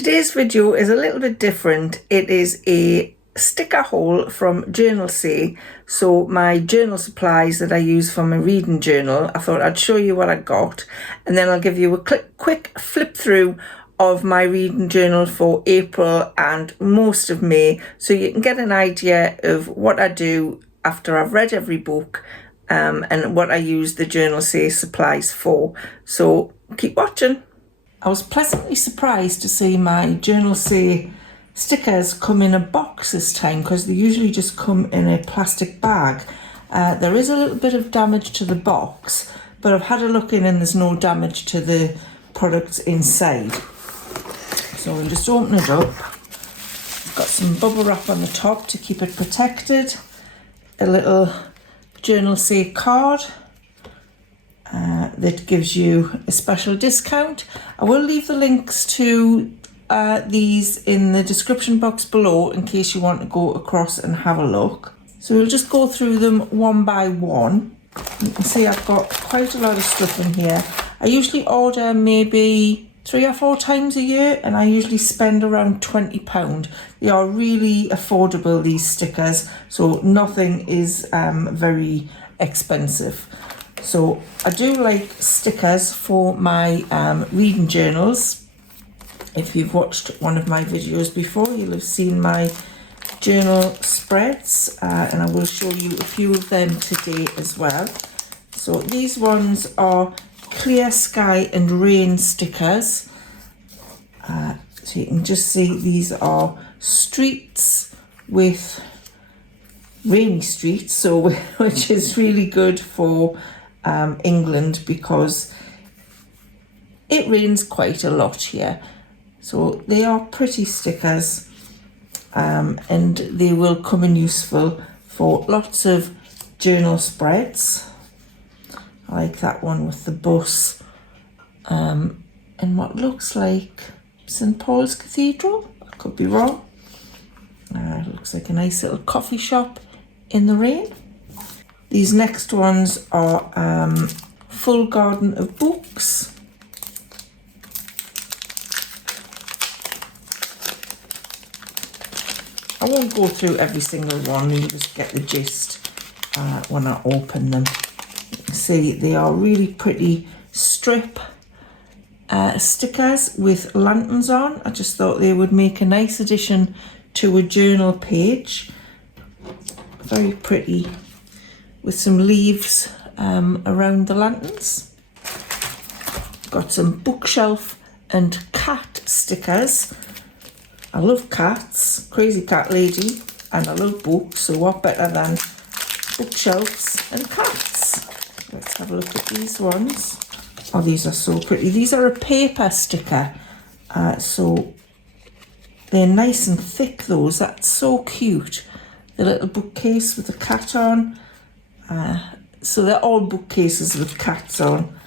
Today's video is a little bit different. It is a sticker haul from Journalsay. So my journal supplies that I use for my reading journal, I thought I'd show you what I got, and then I'll give you a quick flip through of my reading journal for April and most of May, so you can get an idea of what I do after I've read every book, and what I use the Journalsay supplies for. So keep watching. I was pleasantly surprised to see my Journalsay stickers come in a box this time, because they usually just come in a plastic bag. There is a little bit of damage to the box, but I've had a look in and there's no damage to the products inside. So we'll just open it up. It's got some bubble wrap on the top to keep it protected. A little Journalsay card that gives you a special discount. I will leave the links to these in the description box below in case you want to go across and have a look. So we'll just go through them one by one. You can see I've got quite a lot of stuff in here. I usually order maybe 3 or 4 times a year, and I usually spend around £20. They are really affordable, these stickers, so nothing is very expensive. So I do like stickers for my reading journals. If you've watched one of my videos before, you'll have seen my journal spreads, and I will show you a few of them today as well. So these ones are clear sky and rain stickers. So you can just see these are streets with rainy streets, so which is really good for England, because it rains quite a lot here. So they are pretty stickers, and they will come in useful for lots of journal spreads. I like that one with the bus and what looks like St Paul's Cathedral. I could be wrong. It looks like a nice little coffee shop in the rain. These next ones are full garden of books. I won't go through every single one, you just get the gist when I open them. You can see they are really pretty strip stickers with lanterns on. I just thought they would make a nice addition to a journal page. Very pretty, with some leaves around the lanterns. Got some bookshelf and cat stickers. I love cats, crazy cat lady, and I love books, so what better than bookshelves and cats? Let's have a look at these ones. Oh, these are so pretty. These are a paper sticker, so they're nice and thick, those. That's so cute. The little bookcase with the cat on. So they're all bookcases with cats on.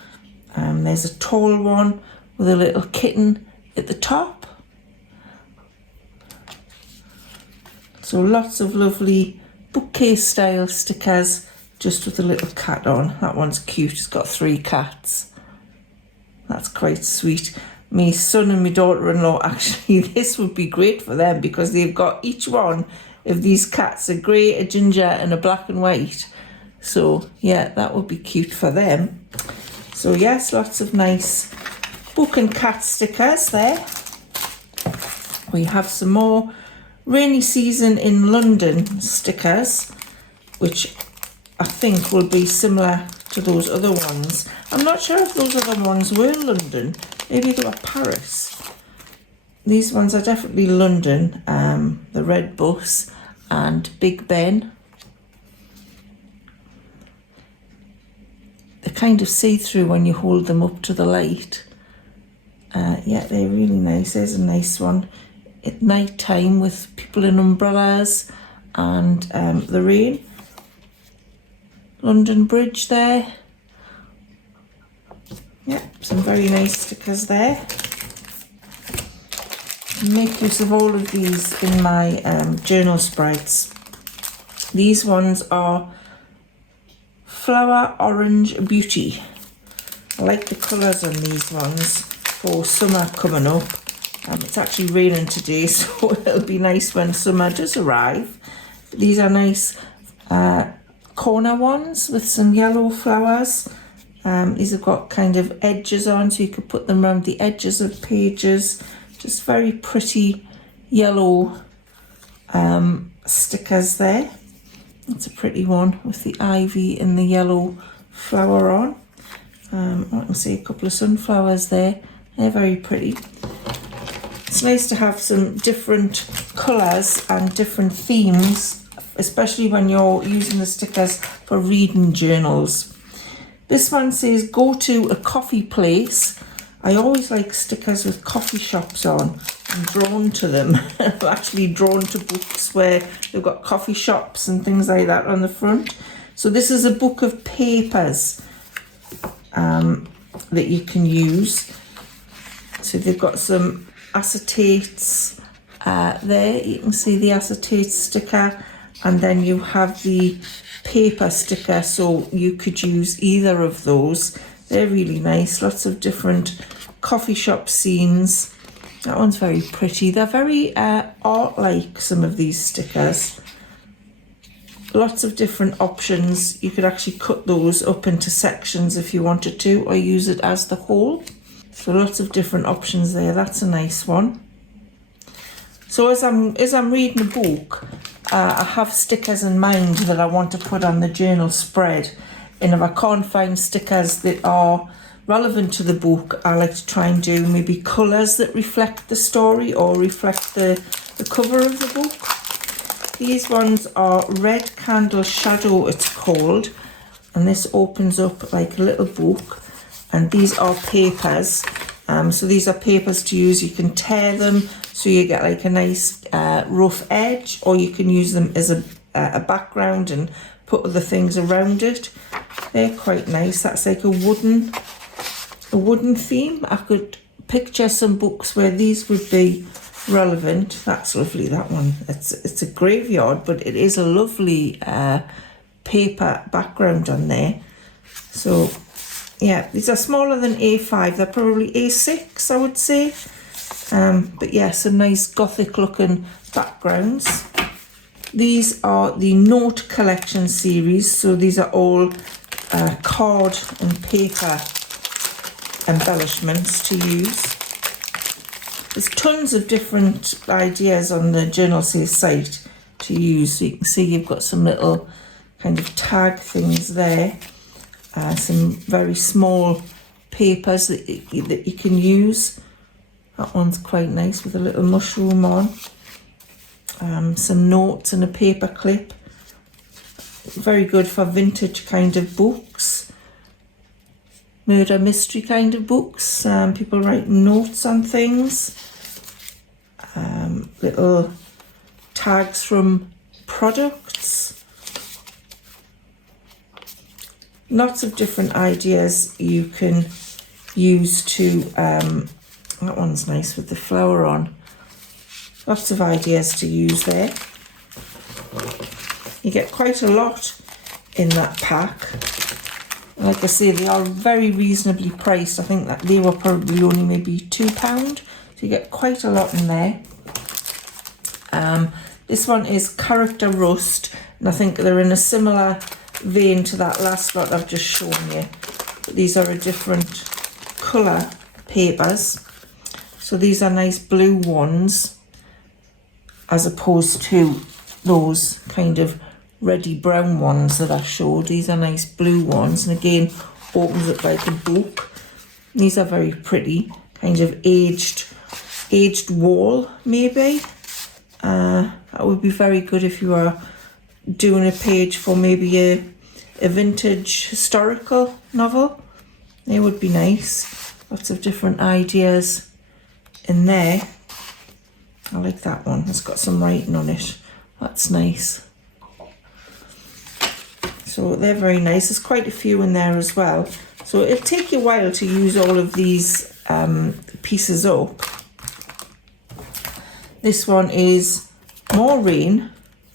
There's a tall one with a little kitten at the top. So lots of lovely bookcase style stickers just with a little cat on. That one's cute. It's got 3 cats. That's quite sweet. My son and my daughter-in-law, actually, this would be great for them, because they've got each one of these cats, a grey, a ginger and a black and white. So yeah, that would be cute for them. So yes, lots of nice book and cat stickers there. We have some more rainy season in London stickers, which I think will be similar to those other ones. I'm not sure if those other ones were London. Maybe they were Paris. These ones are definitely London. The Red Bus and Big Ben. They're kind of see-through when you hold them up to the light. Yeah, they're really nice. There's a nice one at night time with people in umbrellas and the rain. London Bridge there. Yeah, some very nice stickers there. Make use of all of these in my journal spreads. These ones are Flower Orange Beauty. I like the colours on these ones for summer coming up. It's actually raining today, so it'll be nice when summer does arrive. These are nice corner ones with some yellow flowers. These have got kind of edges on, so you could put them around the edges of pages. Just very pretty yellow stickers there. That's a pretty one with the ivy and the yellow flower on. I can see a couple of sunflowers there. They're very pretty. It's nice to have some different colours and different themes, especially when you're using the stickers for reading journals. This one says, go to a coffee place. I always like stickers with coffee shops on. I'm drawn to them. I'm actually drawn to books where they've got coffee shops and things like that on the front. So this is a book of papers that you can use. So they've got some acetates there. You can see the acetate sticker, and then you have the paper sticker, so you could use either of those. They're really nice. Lots of different coffee shop scenes. That one's very pretty. They're very art-like, some of these stickers. Lots of different options. You could actually cut those up into sections if you wanted to, or use it as the whole. So lots of different options there. That's a nice one. So as I'm reading a book, I have stickers in mind that I want to put on the journal spread. And if I can't find stickers that are relevant to the book, I like to try and do maybe colours that reflect the story or reflect the cover of the book. These ones are Red Candle Shadow, it's called. And this opens up like a little book. And these are papers. So these are papers to use. You can tear them so you get like a nice rough edge, or you can use them as a background and put other things around it. They're quite nice. That's like a wooden theme. I could picture some books where these would be relevant. That's lovely, that one. It's a graveyard, but it is a lovely paper background on there. So yeah, these are smaller than A5. They're probably A6, I would say. But yeah, some nice gothic looking backgrounds. These are the Note Collection series. So these are all card and paper embellishments to use. There's tons of different ideas on the Journalsay site to use. So you can see you've got some little kind of tag things there. Some very small papers that you can use. That one's quite nice with a little mushroom on. Some notes and a paper clip. Very good for vintage kind of books. Murder mystery kind of books. People writing notes on things. Little tags from products. Lots of different ideas you can use to, that one's nice with the flower on. Lots of ideas to use there. You get quite a lot in that pack. Like I say, they are very reasonably priced. I think that they were probably only maybe £2. So you get quite a lot in there. This one is Character Rust, and I think they're in a similar vein to that last lot I've just shown you. But these are a different colour papers. So these are nice blue ones, as opposed to those kind of reddy brown ones that I showed. These are nice blue ones, and again opens up like a book. These are very pretty, kind of aged wall maybe. That would be very good if you were doing a page for maybe a vintage historical novel. They would be nice. Lots of different ideas in there. I like that one. It's got some writing on it. That's nice. So they're very nice. There's quite a few in there as well. So it'll take you a while to use all of these pieces up. This one is more rain.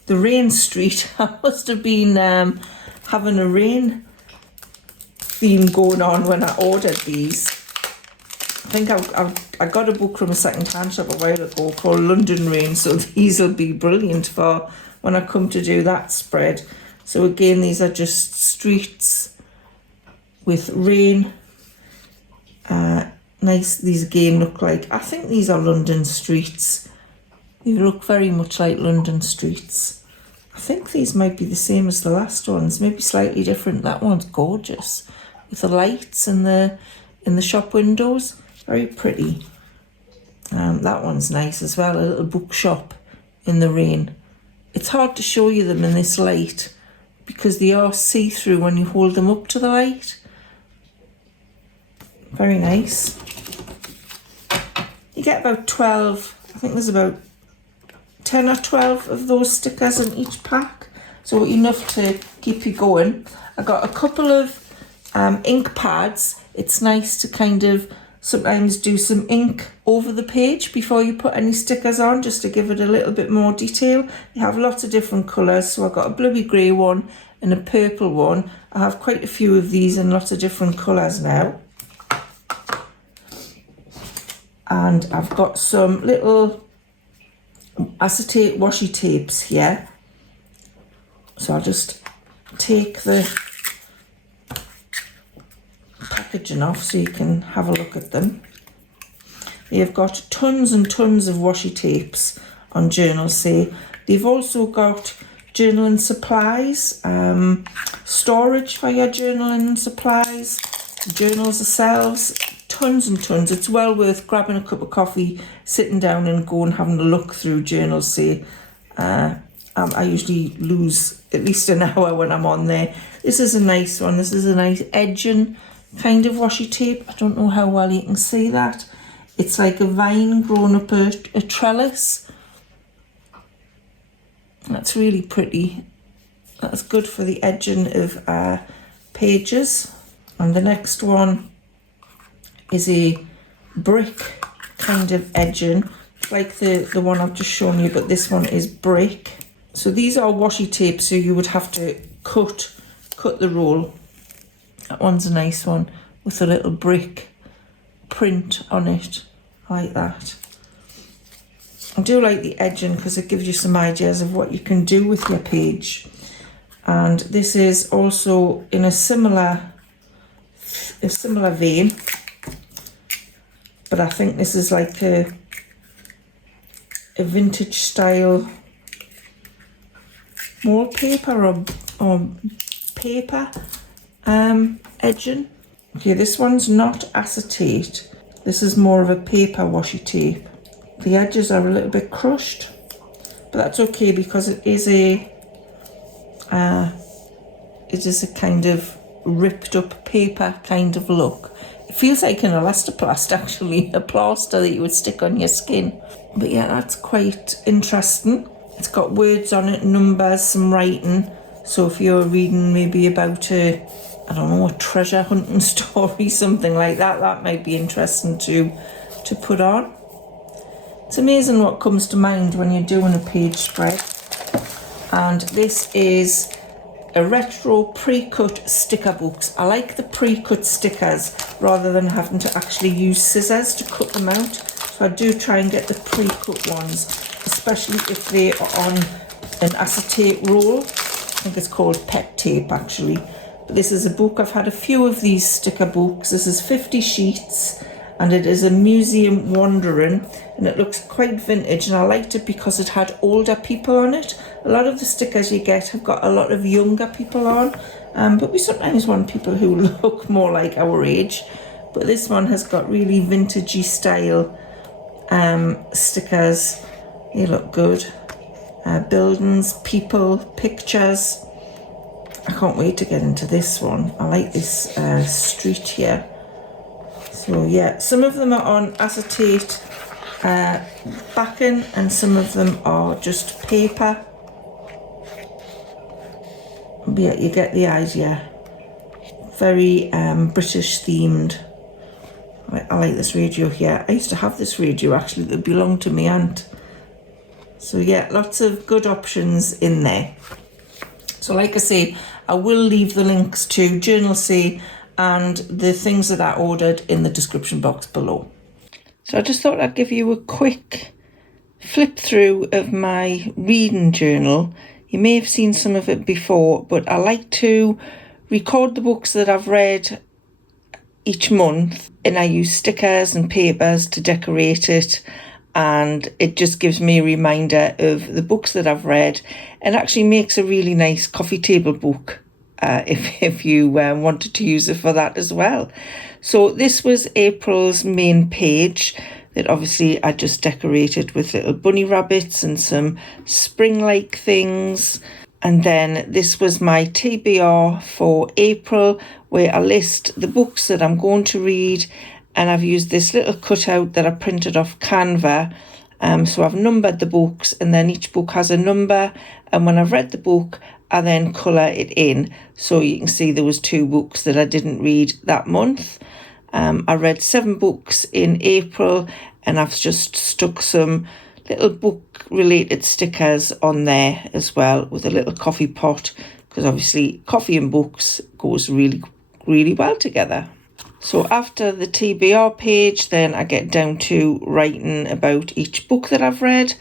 The Rain Street. I must have been having a rain theme going on when I ordered these. think I got a book from a second-hand shop a while ago called London Rain, so these will be brilliant for when I come to do that spread. So again, these are just streets with rain. Nice. These again look like, I think these are London streets. They look very much like London streets. I think these might be the same as the last ones, maybe slightly different. That one's gorgeous with the lights in the shop windows. Very pretty. That one's nice as well, a little bookshop in the rain. It's hard to show you them in this light because they are see-through when you hold them up to the light. Very nice. You get about 12, I think there's about 10 or 12 of those stickers in each pack, so enough to keep you going. I got a couple of ink pads. It's nice to kind of sometimes do some ink over the page before you put any stickers on, just to give it a little bit more detail. You have lots of different colours, so I've got a bluey grey one and a purple one. I have quite a few of these in lots of different colours now. And I've got some little acetate washi tapes here. So I'll just take the packaging off so you can have a look at them. They've got tons and tons of washi tapes on Journalsay. They've also got journaling supplies, storage for your journaling supplies, journals themselves, tons and tons. It's well worth grabbing a cup of coffee, sitting down and going having a look through Journalsay. I usually lose at least an hour when I'm on there. This is a nice one. This is a nice edging kind of washi tape. I don't know how well you can see that. It's like a vine growing up a trellis. That's really pretty. That's good for the edging of pages. And the next one is a brick kind of edging, like the one I've just shown you, but this one is brick. So these are washi tapes, so you would have to cut the roll. That one's a nice one with a little brick print on it, like that. I do like the edging because it gives you some ideas of what you can do with your page. And this is also in a similar vein, but I think this is like a vintage style wallpaper or paper edging. Okay, this one's not acetate. This is more of a paper washi tape. The edges are a little bit crushed, but that's okay because it is a kind of ripped up paper kind of look. It feels like an elastoplast, actually, a plaster that you would stick on your skin. But yeah, that's quite interesting. It's got words on it, numbers, some writing. So if you're reading maybe about a treasure hunting story, something like that, that might be interesting to put on. It's amazing what comes to mind when you're doing a page spread. And this is a retro pre-cut sticker books. I like the pre-cut stickers rather than having to actually use scissors to cut them out. So I do try and get the pre-cut ones, especially if they are on an acetate roll. I think it's called PET tape actually. But this is a book. I've had a few of these sticker books. This is 50 sheets and it is a museum wandering and it looks quite vintage, and I liked it because it had older people on it. A lot of the stickers you get have got a lot of younger people on, but we sometimes want people who look more like our age. But this one has got really vintagey style stickers. They look good. Buildings, people, pictures. I can't wait to get into this one. I like this street here. So yeah, some of them are on acetate backing and some of them are just paper. But yeah, you get the idea. Very British themed. I like this radio here. I used to have this radio actually that belonged to my aunt. So yeah, lots of good options in there. So like I say, I will leave the links to Journalsay and the things that I ordered in the description box below. So I just thought I'd give you a quick flip through of my reading journal. You may have seen some of it before, but I like to record the books that I've read each month, and I use stickers and papers to decorate it, and it just gives me a reminder of the books that I've read, and actually makes a really nice coffee table book if you wanted to use it for that as well. So this was April's main page that obviously I just decorated with little bunny rabbits and some spring-like things. And then this was my TBR for April, where I list the books that I'm going to read, and I've used this little cutout that I printed off Canva. So I've numbered the books, and then each book has a number, and when I've read the book I then colour it in. So you can see there was 2 books that I didn't read that month. I read 7 books in April, and I've just stuck some little book related stickers on there as well, with a little coffee pot, because obviously coffee and books goes really well together. So after the TBR page, then I get down to writing about each book that I've read.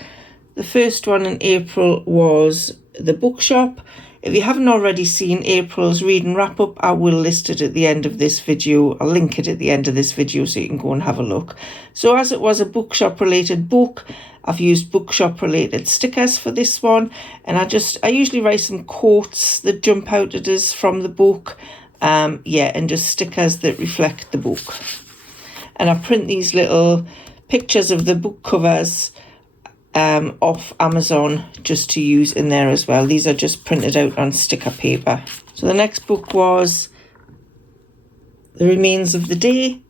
The first one in April was The Bookshop. If you haven't already seen April's reading wrap up, I will list it at the end of this video. I'll link it at the end of this video so you can go and have a look. So as it was a bookshop related book, I've used bookshop related stickers for this one, and I usually write some quotes that jump out at us from the book, and just stickers that reflect the book. And I print these little pictures of the book covers off Amazon just to use in there as well. These are just printed out on sticker paper. So the next book was The Remains of the Day,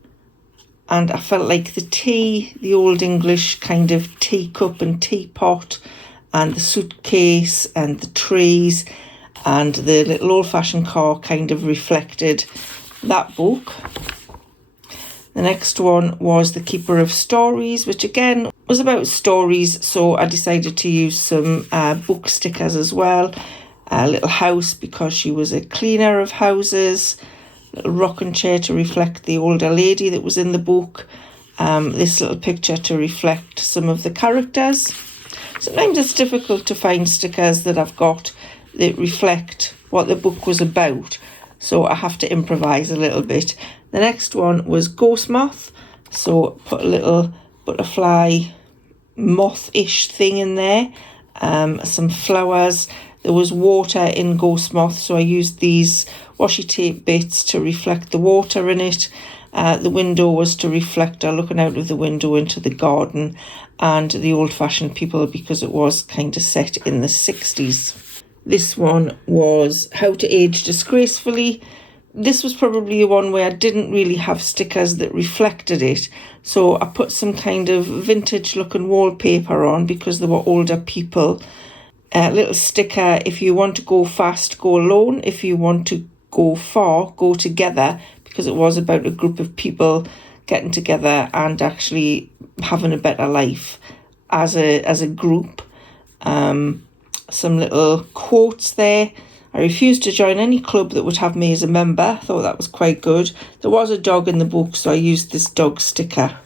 and I felt like the old English kind of teacup and teapot, and the suitcase and the trees and the little old-fashioned car kind of reflected that book. The next one was The Keeper of Stories, which again was about stories, so I decided to use some book stickers as well. A little house because she was a cleaner of houses, a little rocking chair to reflect the older lady that was in the book, this little picture to reflect some of the characters. Sometimes it's difficult to find stickers that I've got that reflect what the book was about, so I have to improvise a little bit. The next one was Ghost Moth, so put a little butterfly moth-ish thing in there, some flowers. There was water in Ghost Moth, so I used these washi tape bits to reflect the water in it. The window was to reflect her looking out of the window into the garden, and the old-fashioned people, because it was kind of set in the 60s. This one was How to Age Disgracefully. This was probably one where I didn't really have stickers that reflected it, so I put some kind of vintage looking wallpaper on because there were older people. A little sticker, if you want to go fast, go alone. If you want to go far, go together, because it was about a group of people getting together and actually having a better life as a group. Some little quotes there. I refused to join any club that would have me as a member. I thought that was quite good. There was a dog in the book, so I used this dog sticker.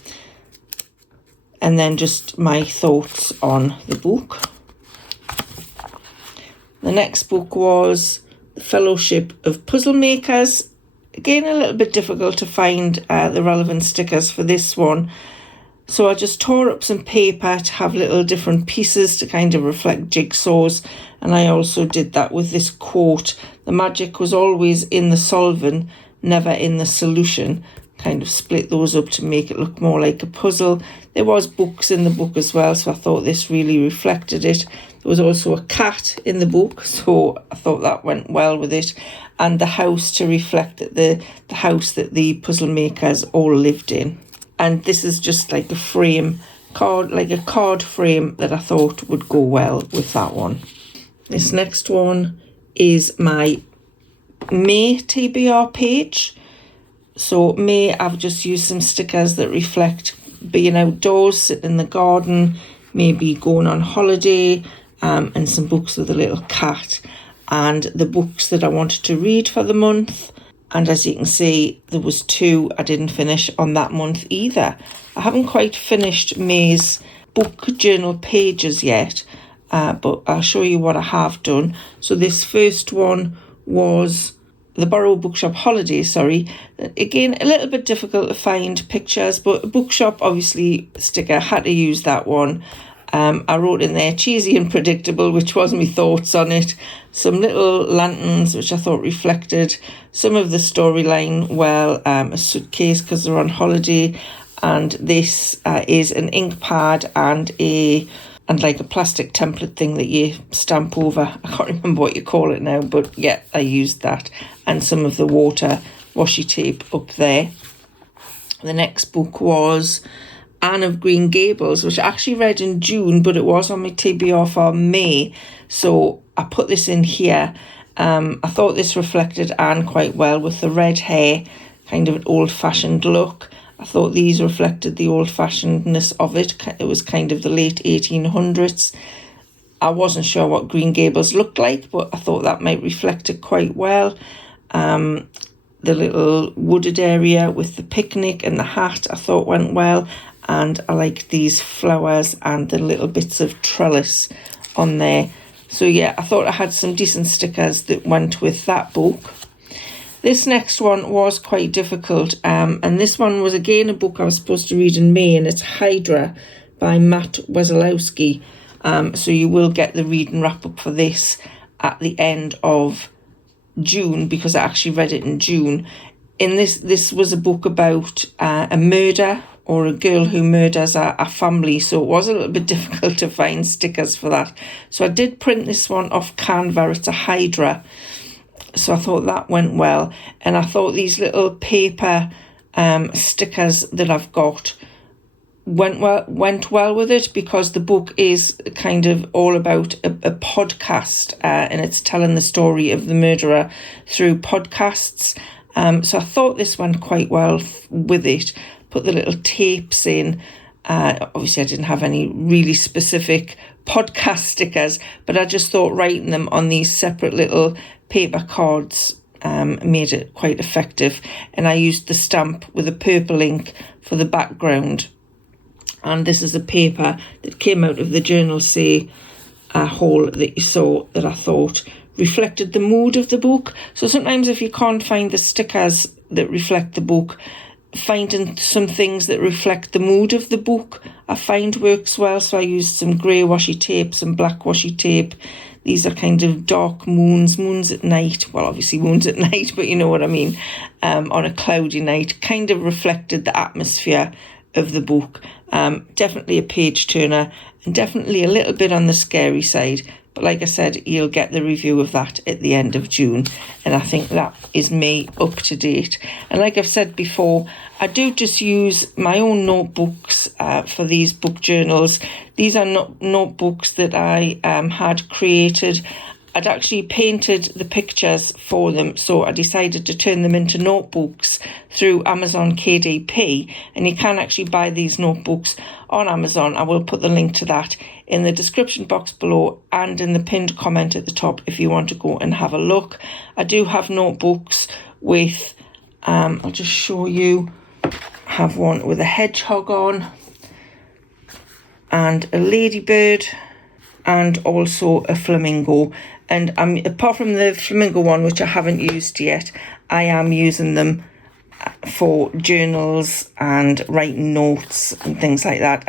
And then just my thoughts on the book. The next book was The Fellowship of Puzzle Makers. Again, a little bit difficult to find the relevant stickers for this one. So I just tore up some paper to have little different pieces to kind of reflect jigsaws. And I also did that with this quote: the magic was always in the solving, never in the solution. Kind of split those up to make it look more like a puzzle. There was books in the book as well, so I thought this really reflected it. There was also a cat in the book, so I thought that went well with it. And the house to reflect the house that the puzzle makers all lived in. And this is just like a frame, like a card frame that I thought would go well with that one. This next one is my May TBR page. So May, I've just used some stickers that reflect being outdoors, sitting in the garden, maybe going on holiday, and some books with a little cat, and the books that I wanted to read for the month. And as you can see, there was 2 I didn't finish on that month either. I haven't quite finished May's book journal pages yet, but I'll show you what I have done. So this first one was the Borrow Bookshop holiday, sorry. Again, a little bit difficult to find pictures, but Bookshop, obviously, sticker, had to use that one. I wrote in there, cheesy and predictable, which was my thoughts on it. Some little lanterns, which I thought reflected some of the storyline well. A suitcase, because they're on holiday. And this is an ink pad and like a plastic template thing that you stamp over. I can't remember what you call it now, but yeah, I used that. And some of the washi tape up there. The next book was Anne of Green Gables, which I actually read in June, but it was on my TBR for May. So I put this in here. I thought this reflected Anne quite well with the red hair, kind of an old-fashioned look. I thought these reflected the old-fashionedness of it. It was kind of the late 1800s. I wasn't sure what Green Gables looked like, but I thought that might reflect it quite well. The little wooded area with the picnic and the hat I thought went well. And I like these flowers and the little bits of trellis on there. So yeah, I thought I had some decent stickers that went with that book. This next one was quite difficult, and this one was again a book I was supposed to read in May, and it's Hydra by Matt Wesolowski. So you will get the read and wrap up for this at the end of June, because I actually read it in June. In this was a book about a murder, or a girl who murders a family, so it was a little bit difficult to find stickers for that. So I did print this one off Canva. It's a Hydra. So I thought that went well. And I thought these little paper stickers that I've got went well with it, because the book is kind of all about a podcast, and it's telling the story of the murderer through podcasts. So I thought this went quite well with it. Put the little tapes in. Obviously, I didn't have any really specific podcast stickers, but I just thought writing them on these separate little paper cards made it quite effective. And I used the stamp with a purple ink for the background. And this is a paper that came out of the Journalsay haul that you saw, that I thought reflected the mood of the book. So sometimes if you can't find the stickers that reflect the book, finding some things that reflect the mood of the book I find works well. So I used some grey washi tape, some black washi tape. These are kind of dark moons at night. Well, obviously moons at night, but you know what I mean. On a cloudy night, kind of reflected the atmosphere of the book. Definitely a page turner, and definitely a little bit on the scary side. But like I said, you'll get the review of that at the end of June. And I think that is me up to date. And like I've said before, I do just use my own notebooks for these book journals. These are not notebooks that I had created. I'd actually painted the pictures for them, so I decided to turn them into notebooks through Amazon KDP, and you can actually buy these notebooks on Amazon. I will put the link to that in the description box below and in the pinned comment at the top if you want to go and have a look. I do have notebooks with, I'll just show you, I have one with a hedgehog on and a ladybird and also a flamingo. And apart from the flamingo one, which I haven't used yet, I am using them for journals and writing notes and things like that.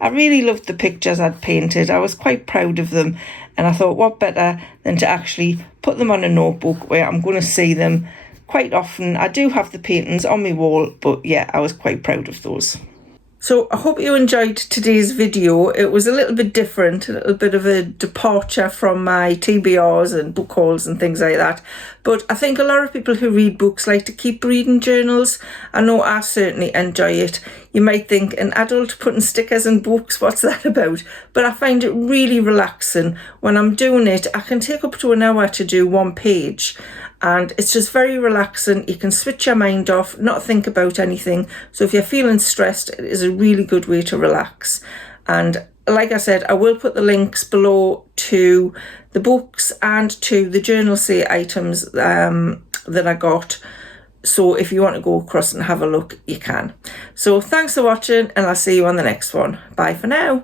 I really loved the pictures I'd painted. I was quite proud of them. And I thought, what better than to actually put them on a notebook where I'm going to see them quite often. I do have the paintings on my wall, but yeah, I was quite proud of those. So I hope you enjoyed today's video. It was a little bit different, a little bit of a departure from my TBRs and book hauls and things like that. But I think a lot of people who read books like to keep reading journals. I know I certainly enjoy it. You might think, an adult putting stickers in books, what's that about? But I find it really relaxing. When I'm doing it, I can take up to an hour to do one page. And it's just very relaxing. You can switch your mind off, not think about anything. So if you're feeling stressed, it is a really good way to relax. And like I said, I will put the links below to the books and to the Journalsay items that I got So if you want to go across and have a look, you can. So thanks for watching, and I'll see you on the next one. Bye for now.